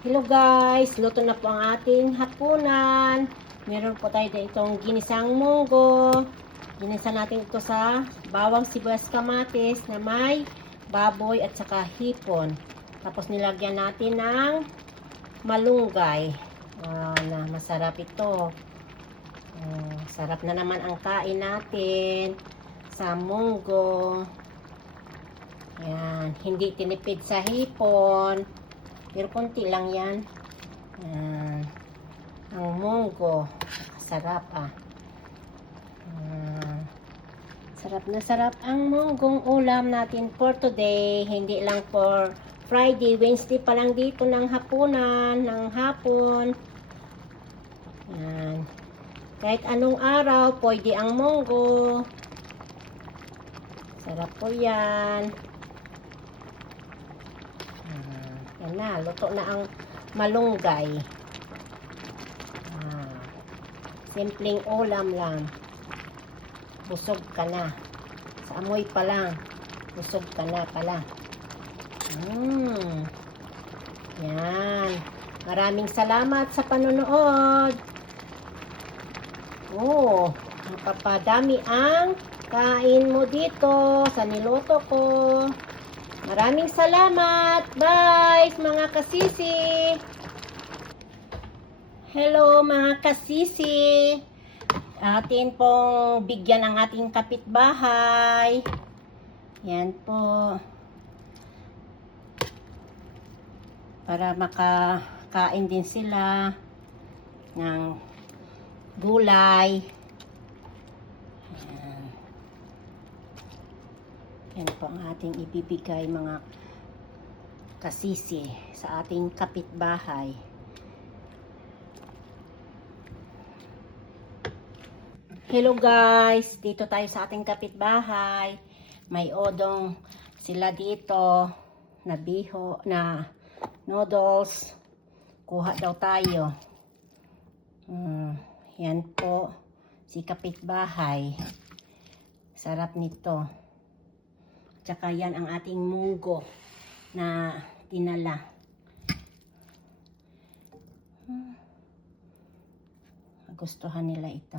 Hello guys, luto na po ang ating hapunan. Meron po tayo itong ginisang munggo. Ginisa natin ito sa bawang sibuyas kamatis na may baboy at saka hipon. Tapos nilagyan natin ng malunggay. Na masarap ito. Sarap na naman ang kain natin sa munggo. Yan, hindi tinipid sa hipon. Pero konti lang yan. Ang munggo. Sarap sarap na sarap ang munggong ulam natin for today. Hindi lang for Friday, Wednesday pa lang dito ng hapunan, ng hapon. Yan. Kahit anong araw, pwede ang munggo. Sarap po yan. Yan na, luto na ang malunggay. Simpleng ulam lang. Busog ka na. Sa amoy pa lang, busog ka na pala. Yan. Maraming salamat sa panonood. Napapadami ang kain mo dito sa niluto ko. Maraming salamat. Bye mga kasisi. Hello mga kasisi. Atin pong bigyan ang ating kapitbahay. Yan po. Para makakain din sila ng gulay. Yan po ang ating ibibigay mga kasisi sa ating kapitbahay. Hello guys, dito tayo sa ating kapitbahay. May odong sila dito na biho, na noodles. Kuha daw tayo. Yan po si kapitbahay. Sarap nito. Tsaka yan ang ating munggo na tinala. Gustuhan nila ito.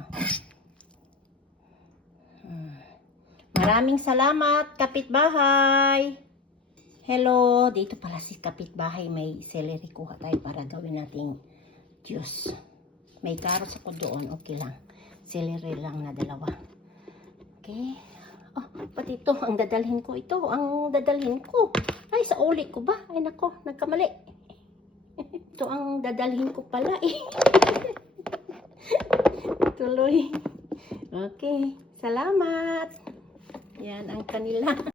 Maraming salamat kapitbahay. Hello, dito pala si kapitbahay. May celery, kuha tayo para gawin nating juice. May carrots ako doon, okay lang. Celery lang na dalawa. Okay. Pati ito, ang dadalhin ko. Ito, ang dadalhin ko. Ay, sa uli ko ba? Ay, nako, nagkamali. Ito ang dadalhin ko pala eh. Tuloy. Okay, salamat. Yan ang kanila.